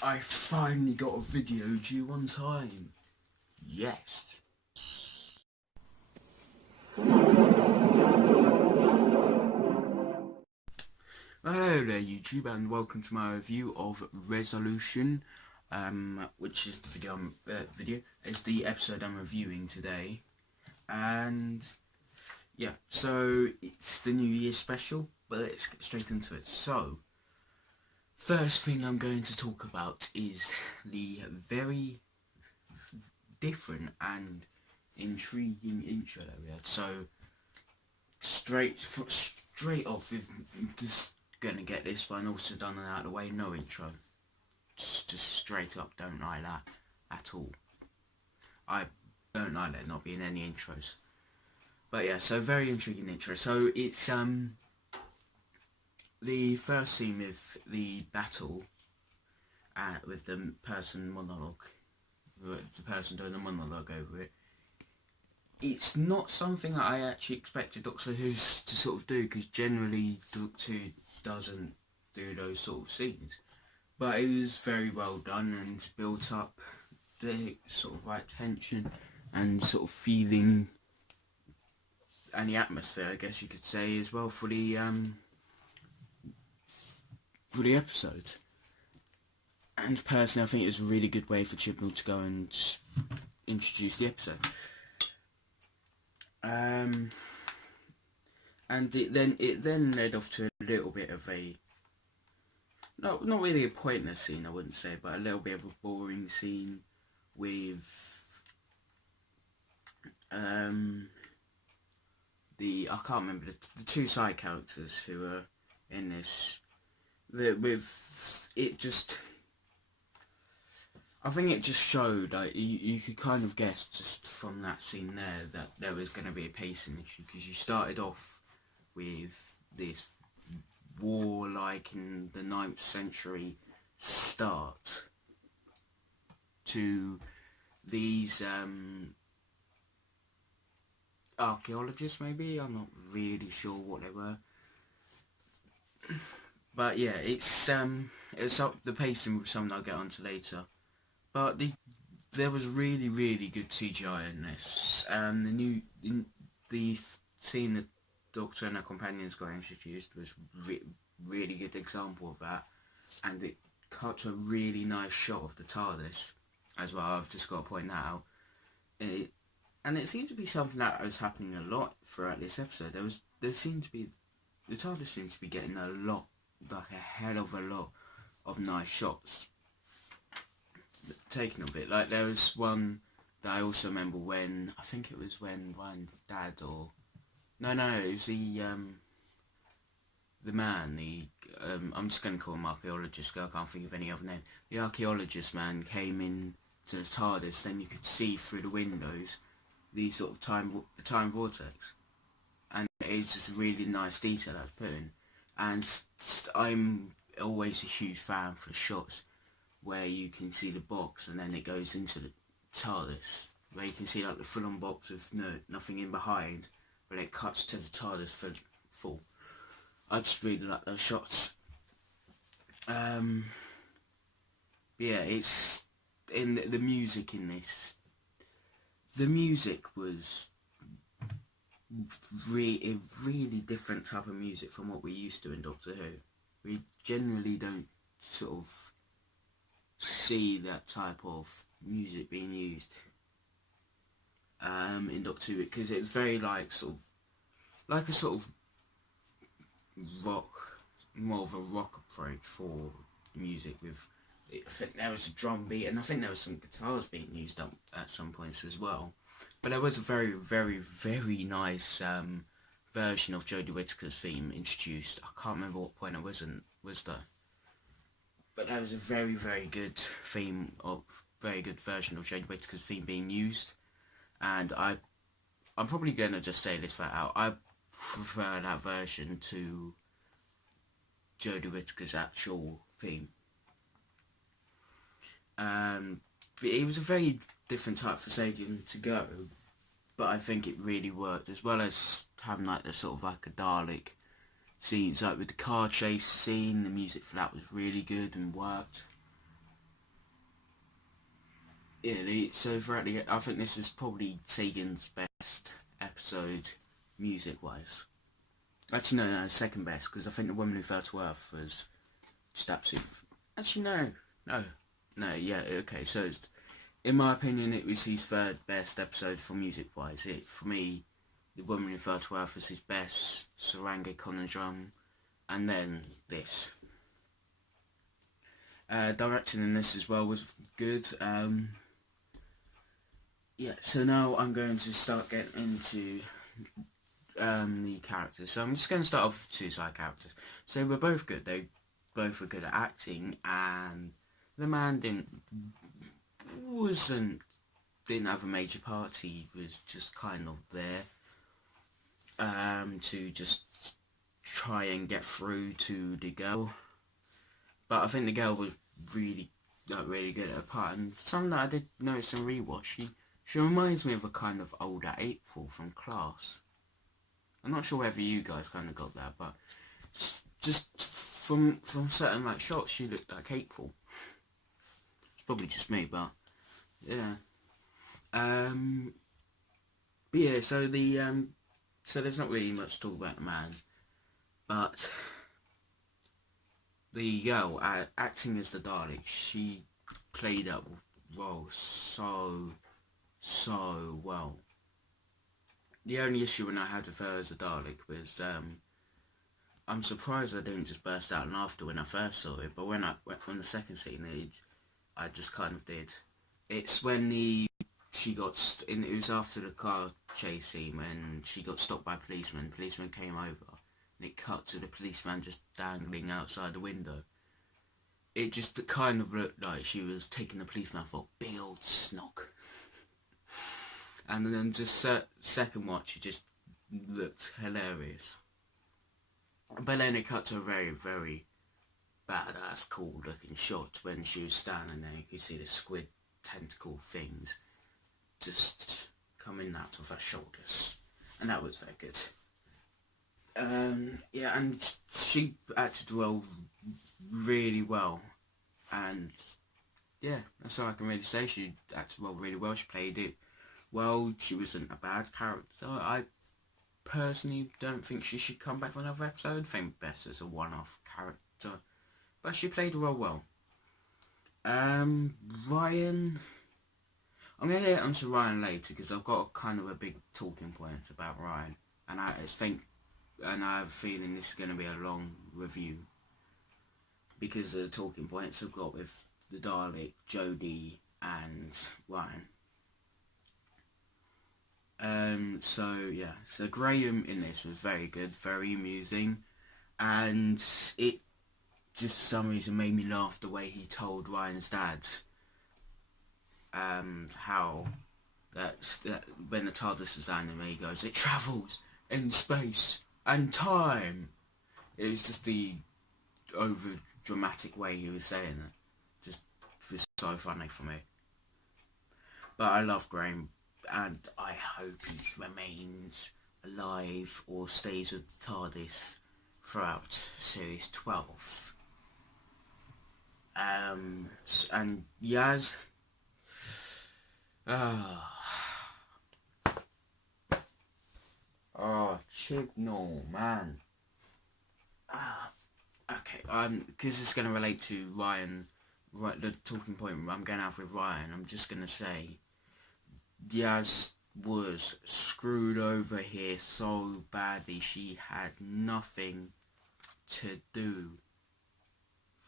I finally got a video due on time. Yes. Hello there YouTube, and welcome to my review of Resolution, which is the episode I'm reviewing today. And yeah, so it's the New Year special, but let's get straight into it. So first thing I'm going to talk about is the very different and intriguing intro that we had. So straight off, we're just gonna get this one also done and out of the way. No intro, just straight up. Don't like that at all. I don't like there not being any intros. But yeah, so very intriguing intro. So it's the first scene with the battle with the person monologue, the person doing the monologue over it. It's not something that I actually expected Doctor Who to sort of do, because generally Doctor Who doesn't do those sort of scenes. But it was very well done and built up the sort of right tension and sort of feeling and the atmosphere, I guess you could say, as well for the episode. And personally, I think it was a really good way for Chibnall to go and introduce the episode. And it then led off to a little bit of a not really a pointless scene, I wouldn't say, but a little bit of a boring scene with I can't remember the two side characters who are in this. I think it just showed, like, you could kind of guess just from that scene there that there was going to be a pacing issue, because you started off with this war-like in the 9th century start to these archaeologists, maybe? I'm not really sure what they were. But yeah, it's up the pacing with something I'll get onto later. But there was really good CGI in this. The scene that Doctor and her companions got introduced was really good example of that, and it cut to a really nice shot of the TARDIS as well. I've just got to point that out. And it seemed to be something that was happening a lot throughout this episode. The TARDIS seemed to be getting a hell of a lot of nice shots taken of it. Like, there was one that I also remember when, I think it was when Ryan's dad, or no, it was the man, I'm just going to call him archaeologist, because I can't think of any other name. The archaeologist man came in to the TARDIS, then you could see through the windows the sort of time vortex, and it's just a really nice detail that was put in. And I'm always a huge fan for shots where you can see the box and then it goes into the TARDIS, where you can see like the full-on box with nothing in behind, but it cuts to the TARDIS full. I just really like those shots. Yeah, it's in the music in this. The music was a really different type of music from what we're used to in Doctor Who. We generally don't sort of see that type of music being used in Doctor Who, because it's very like a sort of rock, more of a rock approach for music. With, I think there was a drum beat, and I think there was some guitars being used up at some points as well. But there was a very nice version of Jodie Whittaker's theme introduced. I can't remember what point it was there. But there was a very good theme, of very good version of Jodie Whittaker's theme being used. And I'm probably going to just say this flat out. I prefer that version to Jodie Whittaker's actual theme. But it was a very different type for Sagan to go, but I think it really worked, as well as having like the sort of like a Dalek scenes, like with the car chase scene. The music for that was really good and worked. yeah, so throughout I think this is probably Sagan's best episode, music-wise. Actually, no, second best, because I think The Woman Who Fell to Earth was just absolutely... Actually, no, yeah, okay, so in my opinion, it was his third best episode for music-wise. For me, The Woman Who Fell to Earth was his best, Tsuranga Conundrum, and then this. Directing in this as well was good. Yeah, so now I'm going to start getting into the characters. So I'm just going to start off with two side characters. So we're both good. They both were good at acting, and the man didn't have a major part. He was just kind of there to just try and get through to the girl. But I think the girl was really good at her part, and something that I did notice in rewatch, she reminds me of a kind of older April from Class. I'm not sure whether you guys kind of got that, but just from certain like shots, she looked like April. It's probably just me, but yeah. But yeah, so so there's not really much to talk about the man, but the girl acting as the Dalek, she played that role so well. The only issue when I had with her as a Dalek was I'm surprised I didn't just burst out in laughter when I first saw it, but when I went from the second scene, I just kind of did. It's when it was after the car chase scene when she got stopped by policemen. Policeman came over, and it cut to the policeman just dangling outside the window. It just kind of looked like she was taking the policeman for a big old snog. And then just second watch, it just looked hilarious. But then it cut to a very, very badass, cool looking shot when she was standing there. You could see the squid tentacle things just coming out of her shoulders. And that was very good. Yeah, and she acted really well. And yeah, that's all I can really say. She acted really well. She played it well. She wasn't a bad character. I personally don't think she should come back for another episode. I think best as a one-off character, but she played the role well. Ryan, I'm going to get onto Ryan later because I've got kind of a big talking point about Ryan, and I have a feeling this is going to be a long review because of the talking points I've got with the Dalek, Jodie, and Ryan. So Graham in this was very good, very amusing, and it just for some reason made me laugh the way he told Ryan's dad how that when the TARDIS was landing, he goes, it travels in space and time. It was just the over dramatic way he was saying it. Just was so funny for me. But I love Graham, and I hope he remains alive or stays with the TARDIS throughout series 12. And Yaz, Chibnall, man. Okay, because it's going to relate to Ryan, right, the talking point I'm going out with Ryan, I'm just going to say, Yaz was screwed over here so badly. She had nothing to do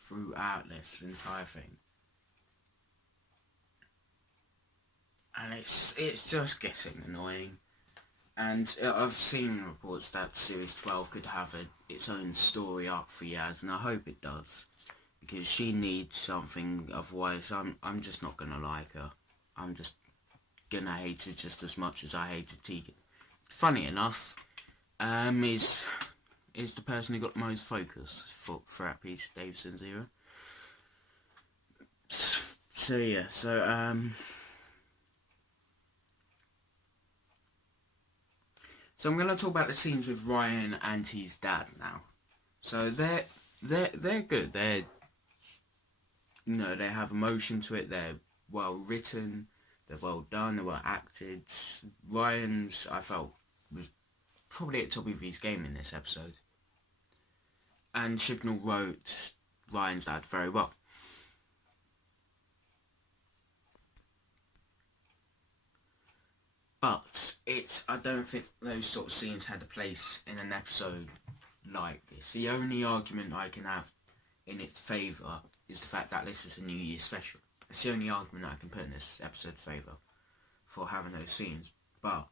throughout this entire thing. And it's just getting annoying. And I've seen reports that Series 12 could have its own story arc for Yaz, and I hope it does. Because she needs something, otherwise I'm just not going to like her. I'm just going to hate her just as much as I hated Tegan. Funny enough, is the person who got the most focus throughout Peter Davison's era. So yeah, so I'm going to talk about the scenes with Ryan and his dad now. So they're good. They have emotion to it. They're well written, they're well done, they're well acted. Ryan's, I felt, was probably at top of his game in this episode. And Chibnall wrote Ryan's dad very well. But I don't think those sort of scenes had a place in an episode like this. The only argument I can have in its favour is the fact that this is a New Year's special. It's the only argument I can put in this episode's favour for having those scenes. But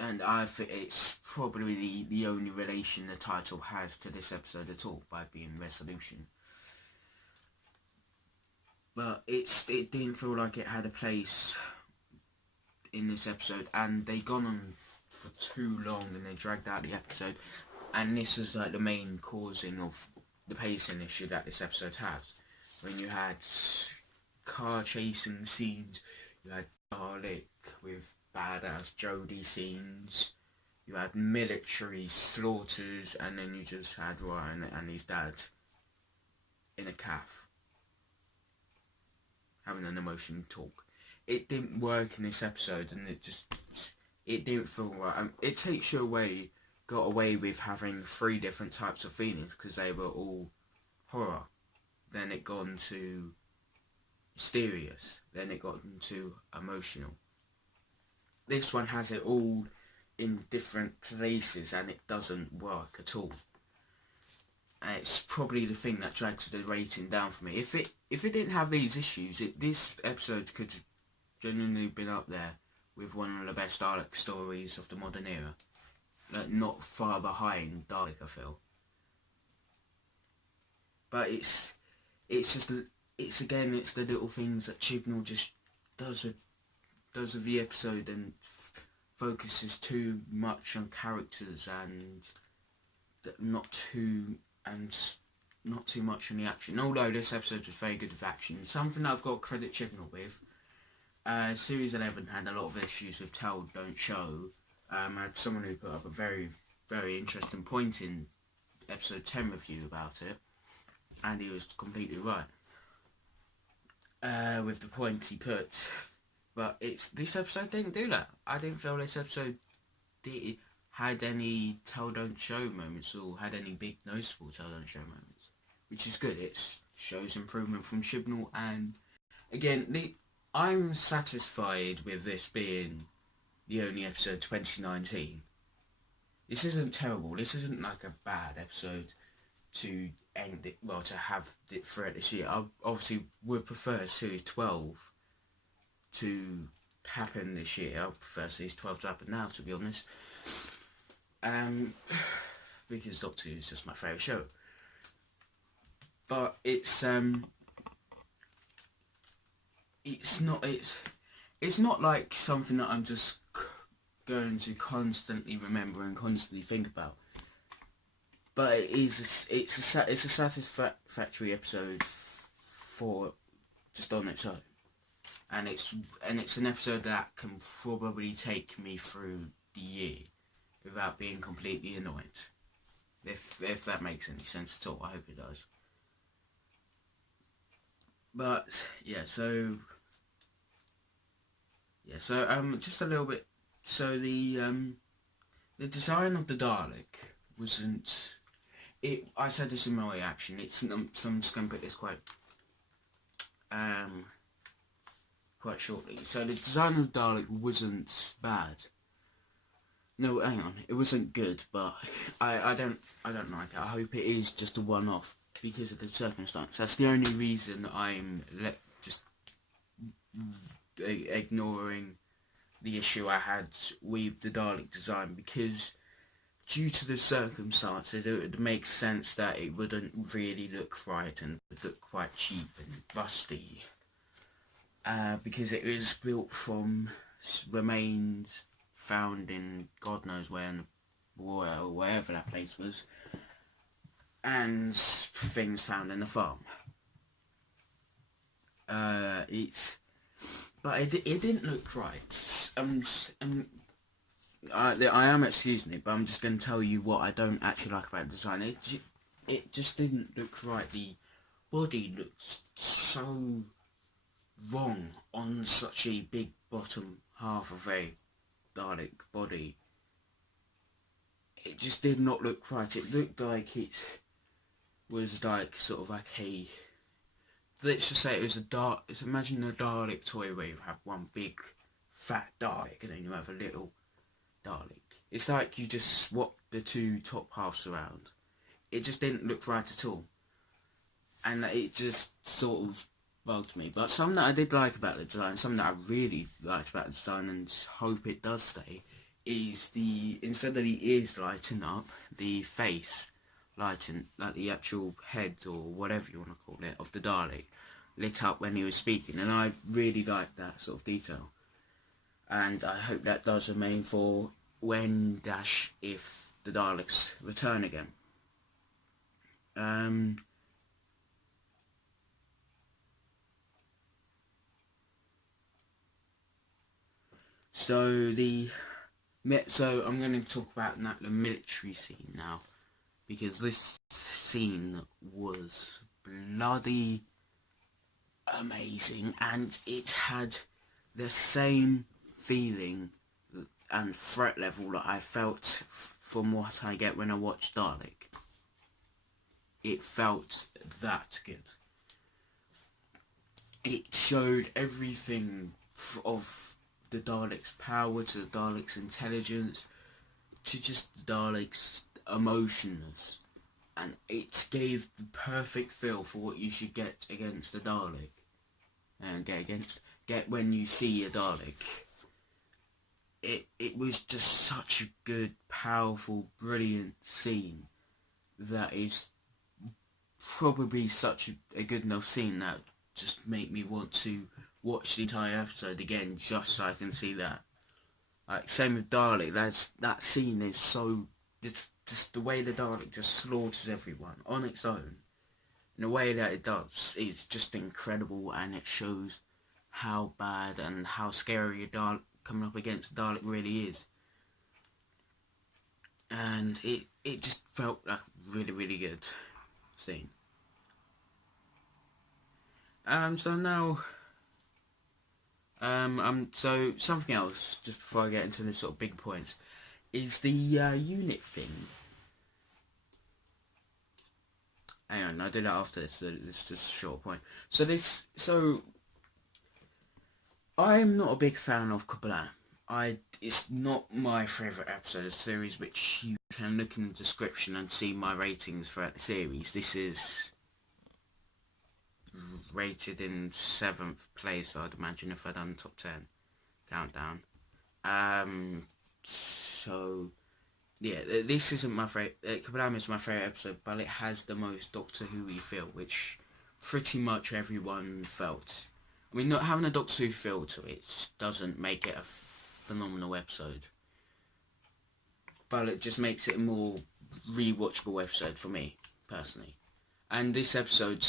I think it's probably the only relation the title has to this episode at all, by being Resolution. But it didn't feel like it had a place in this episode, and they gone on for too long and they dragged out the episode, and this is like the main causing of the pacing issue that this episode has. When you had car chasing scenes, you had Dalek with badass Jodie scenes, you had military slaughters, and then you just had Ryan and his dad in a cafe having an emotional talk. It didn't work in this episode, and it didn't feel right. It takes you got away with having 3 different types of feelings, because they were all horror. Then it got into mysterious. Then it got into emotional. This one has it all in different places, and it doesn't work at all. And it's probably the thing that drags the rating down for me. If it didn't have these issues, this episode could have genuinely been up there with one of the best Dalek stories of the modern era. Like, not far behind Dalek, I feel. But it's the little things that Chibnall just does with the episode, and focuses too much on characters and not too much on the action. Although this episode was very good with action, something that I've got to credit Chibnall with. Series 11 had a lot of issues with Tell Don't Show. I had someone who put up a very, very interesting point in episode 10 review about it, and he was completely right with the points he put. But this episode didn't do that. I didn't feel this episode had any Tell Don't Show moments, or had any big noticeable Tell Don't Show moments, which is good. It shows improvement from Chibnall, and again, I'm satisfied with this being the only episode 2019. This isn't terrible. This isn't like a bad episode to end it, well, to have it throughout this year. I obviously would prefer Series 12 to happen this year. I prefer Series 12 to happen now, to be honest. Because Doctor Who is just my favourite show. But it's not like something that I'm just going to constantly remember and constantly think about. But it's a satisfactory episode for just on its own, and it's an episode that can probably take me through the year without being completely annoyed. If that makes any sense at all, I hope it does. But yeah, so just a little bit. So the design of the Dalek wasn't. I said this in my reaction. So I'm just going to put this quite shortly. So the design of the Dalek wasn't bad. No, hang on. It wasn't good, but I don't like it. I hope it is just a one-off because of the circumstance. That's the only reason I'm just ignoring the issue I had with the Dalek design, because due to the circumstances it would make sense that it wouldn't really look right and would look quite cheap and rusty, because it was built from remains found in God knows where, in the war or wherever that place was, and things found in the farm. But it didn't look right. I am excusing it, but I'm just going to tell you what I don't actually like about the design. It just didn't look right. The body looked so wrong on such a big bottom half of a Dalek body. It just did not look right. It looked like it was like sort of like a, let's just say it was a dark, imagine a Dalek toy where you have one big fat Dalek and then you have a little Dalek. It's like you just swapped the two top halves around. It just didn't look right at all. And it just sort of bugged me. But something that I did like about the design, something that I really liked about the design and hope it does stay, is instead of the ears lighting up, the face lighting, like the actual head or whatever you want to call it, of the Dalek, lit up when he was speaking. And I really liked that sort of detail. And I hope that does remain for when if the Daleks return again. So I'm going to talk about the military scene now, because this scene was bloody amazing, and it had the same feeling and threat level that I felt from what I get when I watch Dalek. It felt that good. It showed everything of the Daleks' power, to the Daleks' intelligence, to just the Daleks' emotionless, and it gave the perfect feel for what you should get against the Dalek, and get when you see a Dalek. It was just such a good, powerful, brilliant scene that is probably such a good enough scene that just made me want to watch the entire episode again just so I can see that. Like, same with Dalek, that scene is so, it's just the way the Dalek just slaughters everyone on its own, in the way that it does, is just incredible, and it shows how bad and how scary a Dalek coming up against Dalek really is. And it just felt like really, really good scene. So now, so something else, just before I get into the sort of big points, is the unit thing. Hang on, I'll do that after this, so it's just a short point. So I'm not a big fan of Kerblam. It's not my favourite episode of the series, which you can look in the description and see my ratings throughout the series. This is rated in 7th place, I'd imagine, if I'd done top 10 countdown. So yeah, this isn't my favourite. Kerblam is my favourite episode, but it has the most Doctor Who-y feel, which pretty much everyone felt. I mean, not having a Doctor Who feel to it doesn't make it a phenomenal episode, but it just makes it a more rewatchable episode for me, personally. And this episode,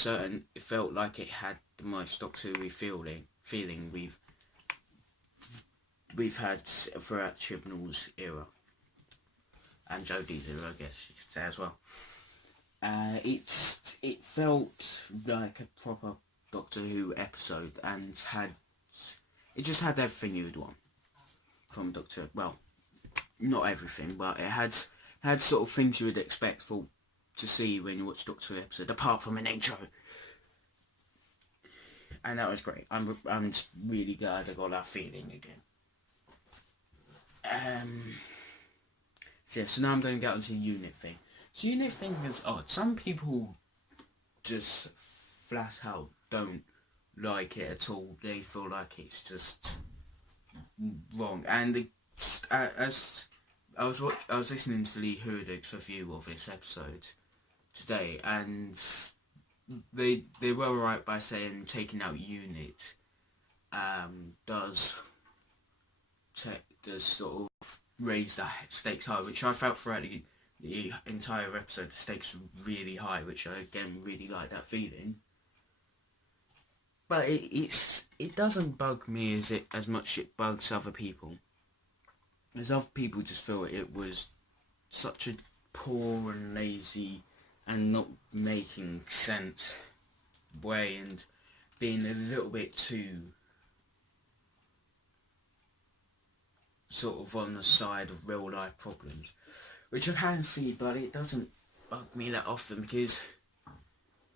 it felt like it had the most Doctor Who feeling we've had throughout Chibnall's era, and Jodie's era, I guess you could say as well. It felt like a proper Doctor Who episode, and it just had everything you'd want from Doctor. Well, not everything, but it had sort of things you would expect to see when you watch Doctor Who episode, apart from an intro. And that was great. I'm just really glad I got that feeling again. So now I'm going to get onto the unit thing. So unit thing is odd. Some people just flat out don't like it at all. They feel like it's just wrong. And as I was listening to Lee Hurdick's review of this episode today, and they were right by saying taking out unit does sort of raise the stakes high, which I felt throughout the entire episode. The stakes were really high, which I again really like that feeling. But it doesn't bug me as much it bugs other people. As other people just feel it was such a poor and lazy and not making sense way, and being a little bit too sort of on the side of real life problems, which I can see, but it doesn't bug me that often because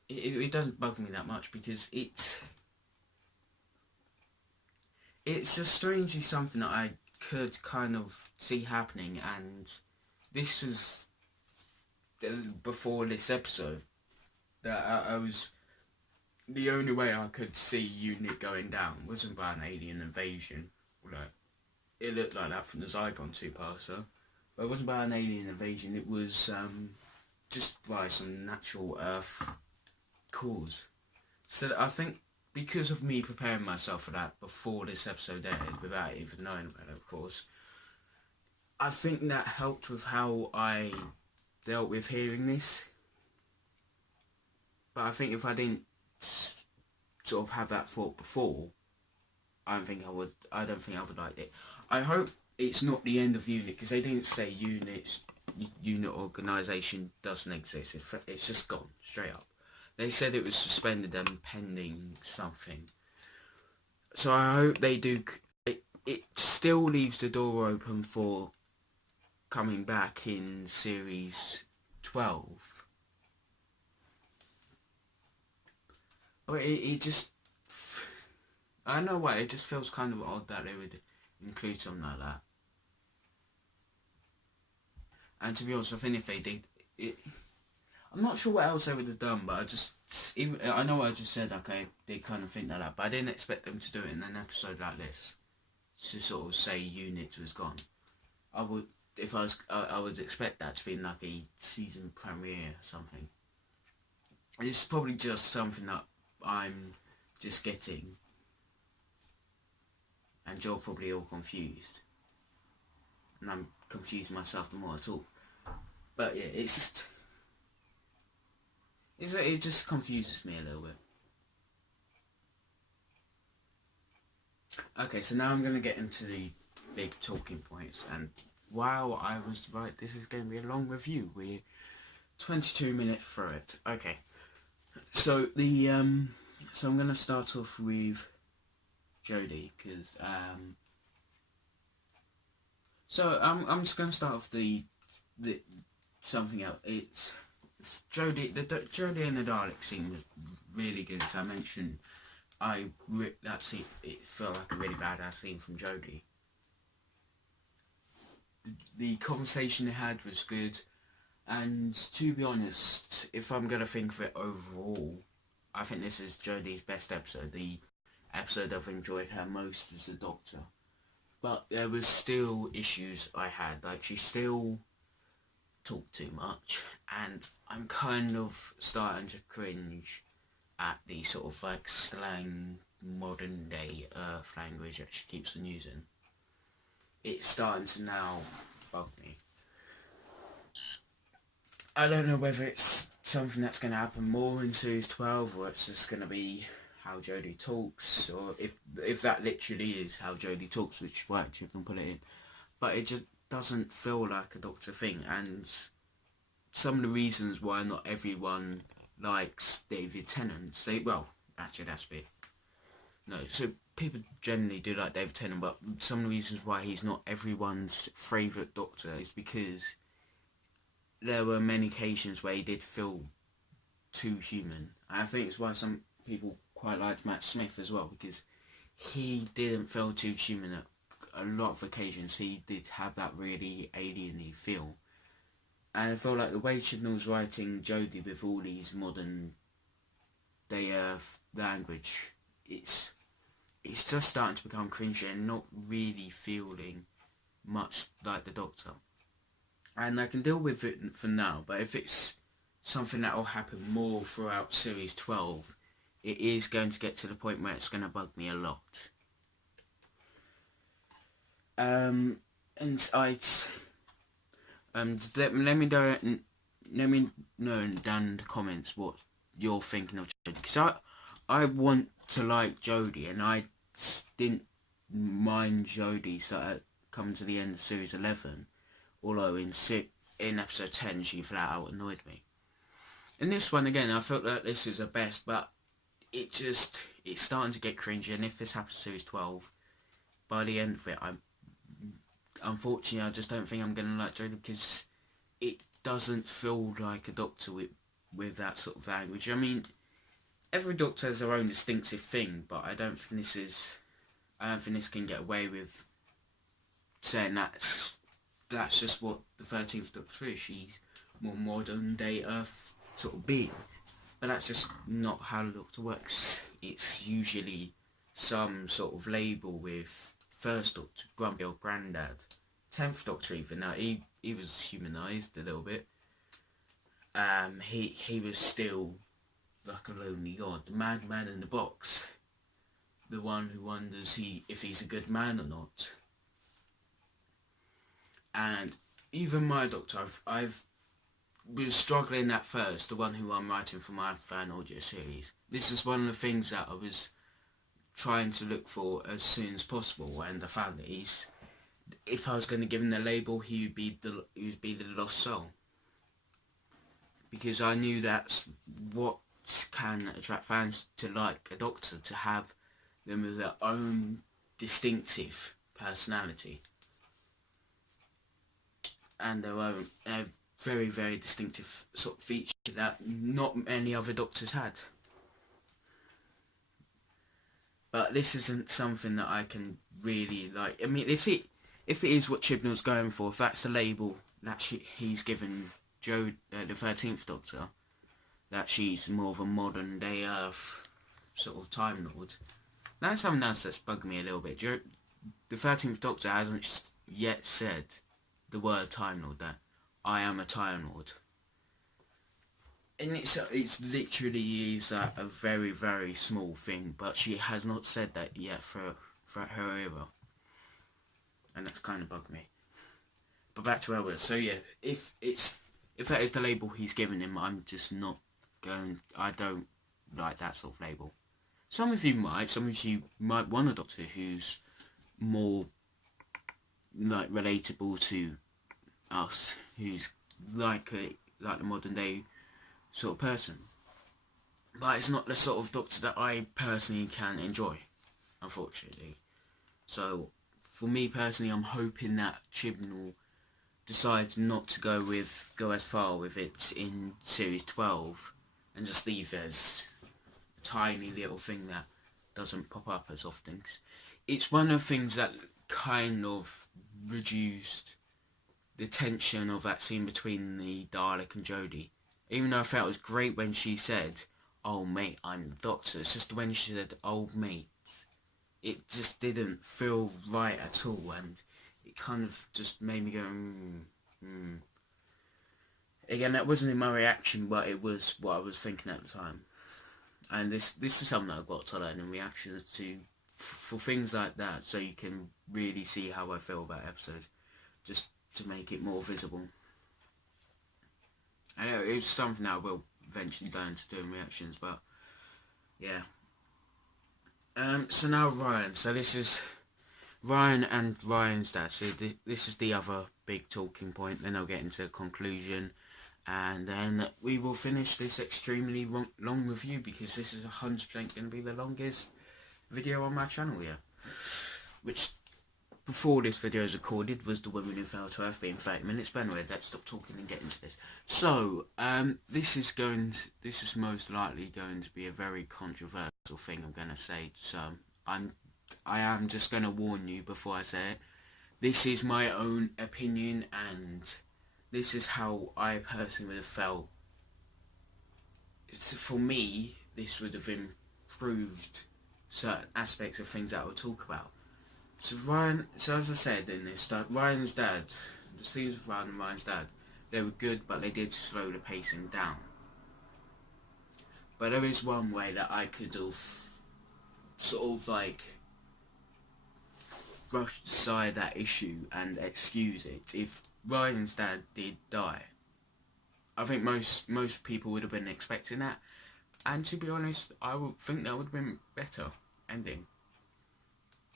it doesn't bug me that much because it's just strangely something that I could kind of see happening, and this was before this episode that I was the only way I could see Unit going down wasn't by an alien invasion. Like, it looked like that from the Zygon 2 parser, but it wasn't by an alien invasion. It was just by some natural Earth cause. So I think because of me preparing myself for that before this episode aired, without even knowing about it, of course, I think that helped with how I dealt with hearing this. But I think if I didn't sort of have that thought before, I don't think I would like it. I hope it's not the end of Unit, because they didn't say Unit organisation doesn't exist. It's just gone straight up. They said it was suspended and pending something. So I hope they do. It still leaves the door open for coming back in series 12. But it just, I don't know why, it just feels kind of odd that they would include something like that. And to be honest, I think if they did, I'm not sure what else they would have done, but I know I just said, okay, they kind of think like that, but I didn't expect them to do it in an episode like this, to sort of say Unit was gone. I would expect that to be like a season premiere or something. It's probably just something that I'm just getting, and you're probably all confused, and I'm confusing myself the more I talk. But yeah, it just confuses me a little bit. Okay, so now I'm going to get into the big talking points, and wow, I was right, this is going to be a long review. We're 22 minutes through it. Okay, so so I'm going to start off with Jodie, because so I'm just going to start off the something else. It's Jodie. Jodie and the Dalek scene was really good. As I mentioned, that scene, it felt like a really badass scene from Jodie. The conversation they had was good, and to be honest, if I'm gonna think of it overall, I think this is Jodie's best episode. The episode I've enjoyed her most as the Doctor. But there was still issues I had, like she still talked too much, and I'm kind of starting to cringe at the sort of like slang modern day Earth language that she keeps on using. It's starting to now bug me. I don't know whether it's something that's going to happen more in series 12, or it's just going to be how Jodie talks, or if that literally is how Jodie talks, which right, you can put it in. But it just doesn't feel like a Doctor thing, and some of the reasons why not everyone likes David Tennant, so people generally do like David Tennant, but some of the reasons why he's not everyone's favourite Doctor is because there were many occasions where he did feel too human. And I think it's why some people quite liked Matt Smith as well, because he didn't feel too human at a lot of occasions. He did have that really alien-y feel. And I feel like the way Chibnall's writing Jodie with all these modern day Earth language, it's just starting to become cringy and not really feeling much like the Doctor. And I can deal with it for now, but if it's something that will happen more throughout series 12, it is going to get to the point where it's going to bug me a lot. And let me know down in the comments what you're thinking of Jodie, because I want to like Jodie, and I didn't mind Jodie come to the end of series 11, although in episode 10 she flat out annoyed me. In this one again, I felt like this is the best, but it's starting to get cringy, and if this happens to series 12, by the end of it, unfortunately I just don't think I'm gonna like Jodie, because it doesn't feel like a Doctor with that sort of language. I mean, every Doctor has their own distinctive thing, but I don't think this can get away with saying that's just what the 13th Doctor is. She's more modern day Earth sort of being. But that's just not how the Doctor works. It's usually some sort of label with First Doctor, Grumpy old Grandad. 10th Doctor even, now he was humanised a little bit. He was still like a lonely god, the madman in the box. The one who wonders if he's a good man or not. And even my Doctor, I've was struggling at first, the one who I'm writing for my fan audio series. This is one of the things that I was trying to look for as soon as possible, and I found that if I was going to give him the label, he would be the lost soul. Because I knew that's what can attract fans to like a Doctor, to have them with their own distinctive personality. And their own very, very distinctive sort of feature that not many other Doctors had. But this isn't something that I can really like. I mean, if it is what Chibnall's going for, if that's the label that he's given the 13th Doctor, that she's more of a modern day Earth sort of Time Lord, that's something else that's bugged me a little bit. The 13th Doctor hasn't yet said the word Time Lord, that I am a Time Lord. And it's literally is a very, very small thing, but she has not said that yet for her era. And that's kind of bugged me. But back to Elwood. So yeah, if that is the label he's given him, I'm just not going, I don't like that sort of label. Some of you might want a Doctor who's more like relatable to us, who's like the modern day sort of person. But it's not the sort of Doctor that I personally can enjoy, unfortunately. So for me personally, I'm hoping that Chibnall decides not to go as far with it in series 12 and just leave as a tiny little thing that doesn't pop up as often. It's one of the things that kind of reduced the tension of that scene between the Dalek and Jodie. Even though I felt it was great when she said, "Oh mate, I'm the Doctor," it's just when she said, "Oh mate," it just didn't feel right at all, and it kind of just made me go, Again, that wasn't in my reaction, but it was what I was thinking at the time. And this is something that I've got to learn in reactions to, for things like that, so you can really see how I feel about episodes, just to make it more visible. I know it's something that I will eventually learn to do in reactions, but yeah. So now Ryan. So this is Ryan and Ryan's dad. So this is the other big talking point. Then I'll get into the conclusion, and then we will finish this extremely long review, because this is 100% going to be the longest video on my channel here. Which, before this video is recorded, was The Women Who Fell to Earth being 30 minutes. But anyway, let's stop talking and get into this. So, this is most likely going to be a very controversial thing I'm going to say. So, I am just going to warn you before I say it. This is my own opinion, and this is how I personally would have felt. For me, this would have improved certain aspects of things that I would talk about. So as I said in this, Ryan's dad, the scenes of Ryan and Ryan's dad, they were good, but they did slow the pacing down. But there is one way that I could have sort of like brushed aside that issue and excuse it if Ryan's dad did die. I think most people would have been expecting that, and to be honest, I would think that would have been better ending.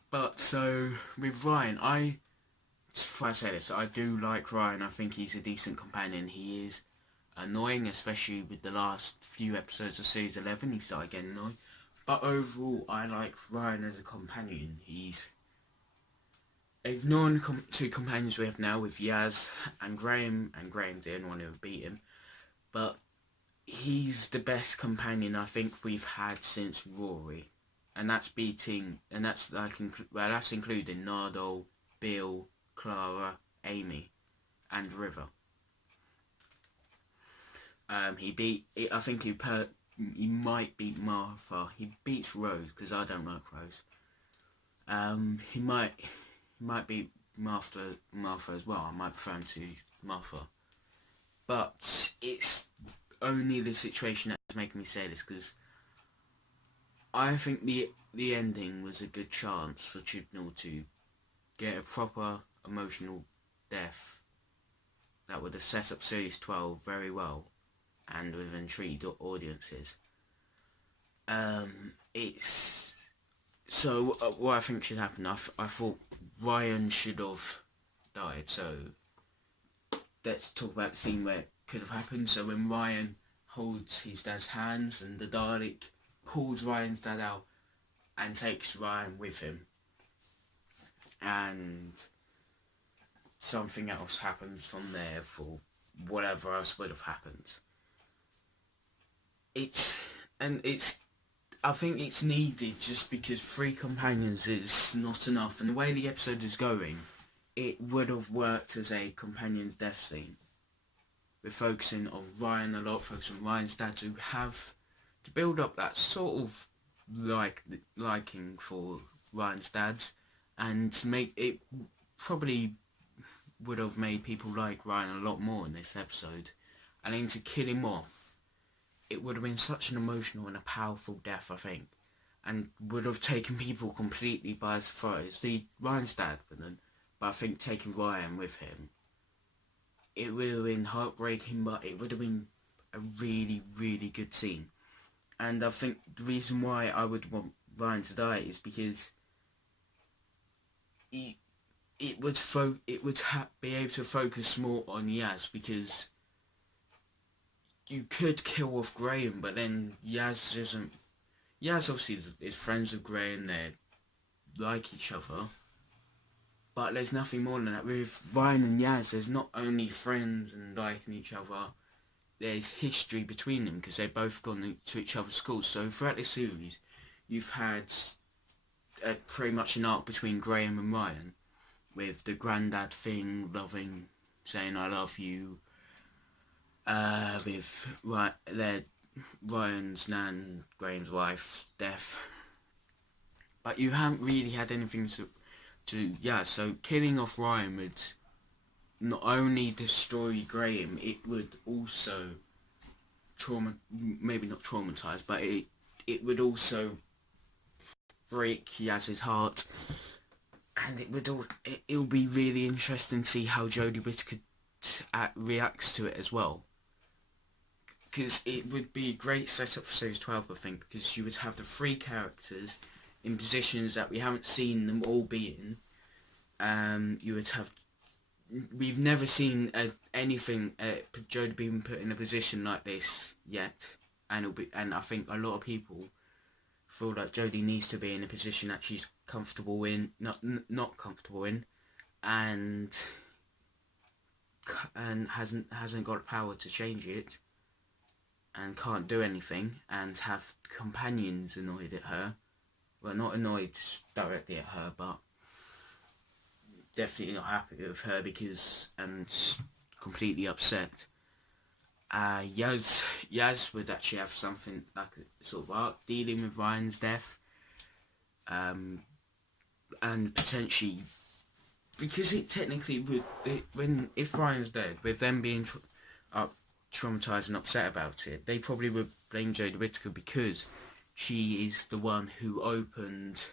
But so with Ryan, before I say this, I do like Ryan. I think he's a decent companion. He is annoying, especially with the last few episodes of series 11. He started getting annoying. But overall, I like Ryan as a companion. He's ignoring the two companions we have now with Yaz and Graham the only one who would beat him. But he's the best companion I think we've had since Rory. And that's that's including Nardo, Bill, Clara, Amy, and River. I think he might beat Martha. He beats Rose because I don't like Rose. He might beat Martha as well. I might prefer him to Martha. But it's only the situation that's making me say this, because I think the ending was a good chance for Chibnall to get a proper emotional death that would have set up Series 12 very well and would have intrigued audiences. What I think should happen, I thought Ryan should have died, so let's talk about the scene where it could have happened. So when Ryan holds his dad's hands and the Dalek pulls Ryan's dad out and takes Ryan with him, and something else happens from there for whatever else would have happened. I think it's needed just because 3 companions is not enough, and the way the episode is going, it would have worked as a companion's death scene. We're focusing on Ryan a lot, focusing on Ryan's dad to build up that sort of liking for Ryan's dad, and make it probably would have made people like Ryan a lot more in this episode. And then to kill him off, it would have been such an emotional and a powerful death, I think, and would have taken people completely by surprise. Ryan's dad wouldn't, but I think taking Ryan with him, it would have been heartbreaking, but it would have been a really, really good scene. And I think the reason why I would want Ryan to die is because it would be able to focus more on Yaz, because you could kill off Graham, but then Yaz obviously is friends with Graham, they like each other, but there's nothing more than that. With Ryan and Yaz, there's not only friends and liking each other, there's history between them because they've both gone to each other's schools. So throughout this series, you've had pretty much an arc between Graham and Ryan, with the granddad thing, saying I love you, with Ryan's nan, Graham's wife, death. But you haven't really had anything so killing off Ryan would not only destroy Graham, it would also maybe not traumatize, but it would also break Yaz's heart, and it'll be really interesting to see how Jodie Whittaker reacts to it as well, because it would be a great setup for Series 12, I think, because you would have the 3 characters in positions that we haven't seen them all be in. We've never seen anything Jodie being put in a position like this yet, and I think a lot of people feel like Jodie needs to be in a position that she's comfortable in, not comfortable in, and hasn't got power to change it, and can't do anything, and have companions annoyed at her. Well, not annoyed directly at her, but definitely not happy with her because completely upset. Yaz would actually have something like a sort of arc dealing with Ryan's death, and potentially, because it technically would, if Ryan's dead, with them being traumatized and upset about it, they probably would blame Jodie Whittaker because she is the one who opened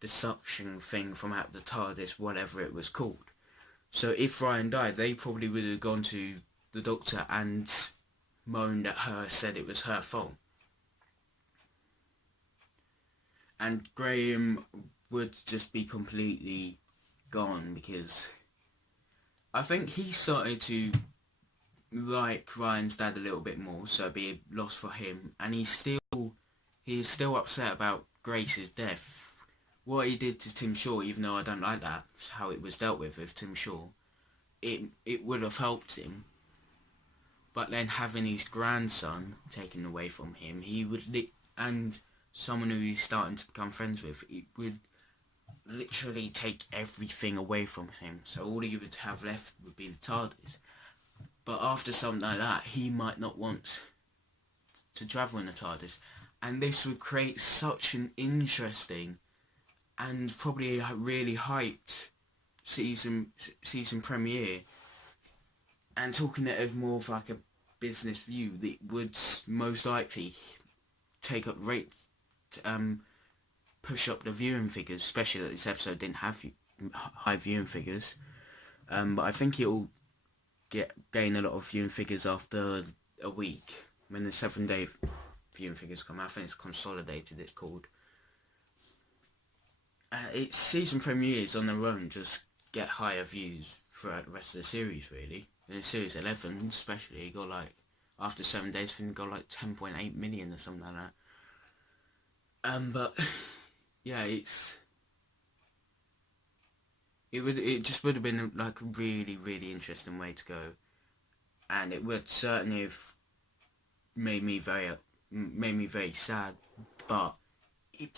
the suction thing from out the TARDIS, whatever it was called. So if Ryan died, they probably would have gone to the Doctor and moaned at her, said it was her fault. And Graham would just be completely gone, because I think he started to like Ryan's dad a little bit more, so it'd be a loss for him, and he's still he is still upset about Grace's death. What he did to Tim Shaw, even though I don't like that, how it was dealt with Tim Shaw, it would have helped him. But then having his grandson taken away from him, he would and someone who he's starting to become friends with, it would literally take everything away from him. So all he would have left would be the TARDIS. But after something like that, he might not want to travel in the TARDIS, and this would create such an interesting and probably a really hyped season premiere. And talking it as more of like a business view, that would most likely take up push up the viewing figures, especially that this episode didn't have high viewing figures. But I think it'll gain a lot of viewing figures after a week when the 7-day viewing figures come out. I think it's consolidated, it's called. Its season premieres on their own just get higher views throughout the rest of the series, really. In series 11 especially, it got like, after 7 days, I think it got like 10.8 million or something like that. But yeah, it just would have been like a really, really interesting way to go, and it would certainly have made me very sad. But it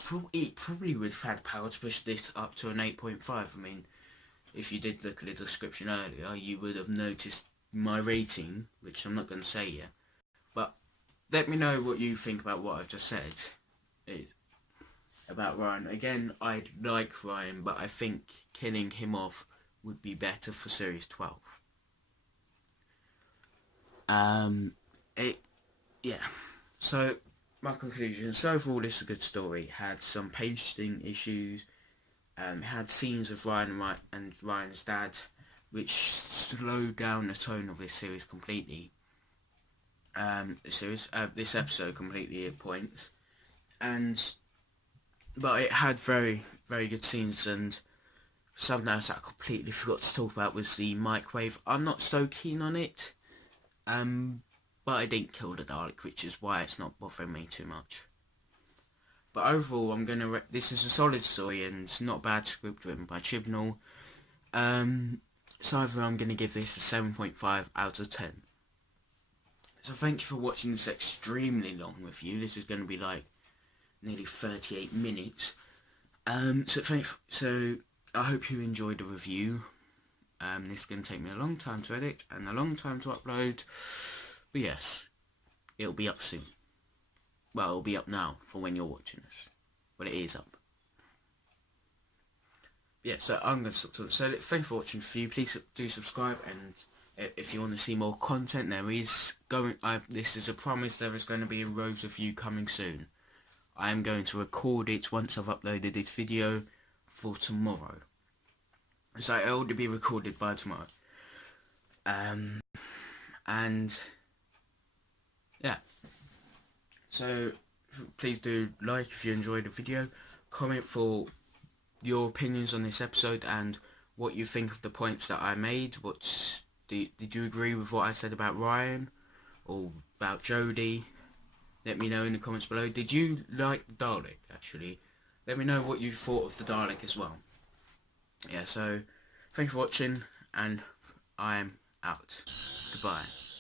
probably would have had power to push this up to an 8.5. I mean, if you did look at the description earlier, you would have noticed my rating, which I'm not going to say yet. But let me know what you think about what I've just said about Ryan. Again, I like Ryan, but I think killing him off would be better for Series 12. Yeah. So, my conclusion. So overall, this is a good story. Had some pacing issues. Had scenes of Ryan and Ryan's dad, which slowed down the tone of this series completely. This episode completely at points, but it had very, very good scenes. And something else I completely forgot to talk about was the microwave. I'm not so keen on it, but I didn't kill the Dalek, which is why it's not bothering me too much. But overall, this is a solid story and it's not bad script written by Chibnall. So overall, I'm gonna give this a 7.5 out of 10. So thank you for watching this extremely long review. This is gonna be like nearly 38 minutes. So I hope you enjoyed the review. This is gonna take me a long time to edit and a long time to upload. But yes, it'll be up soon. Well, it'll be up now for when you're watching this. But it is up. Yeah, so I'm going to stop talking. So thank you for watching. Please do subscribe, and if you want to see more content, this is a promise, there is going to be a Rose review coming soon. I am going to record it once I've uploaded this video for tomorrow. So it will be recorded by tomorrow. And yeah. So please do like if you enjoyed the video, comment for your opinions on this episode and what you think of the points that I made. Did you agree with what I said about Ryan or about Jodie? Let me know in the comments below. Did you like the Dalek, actually? Let me know what you thought of the Dalek as well. Yeah, so thanks for watching, and I am out. Goodbye.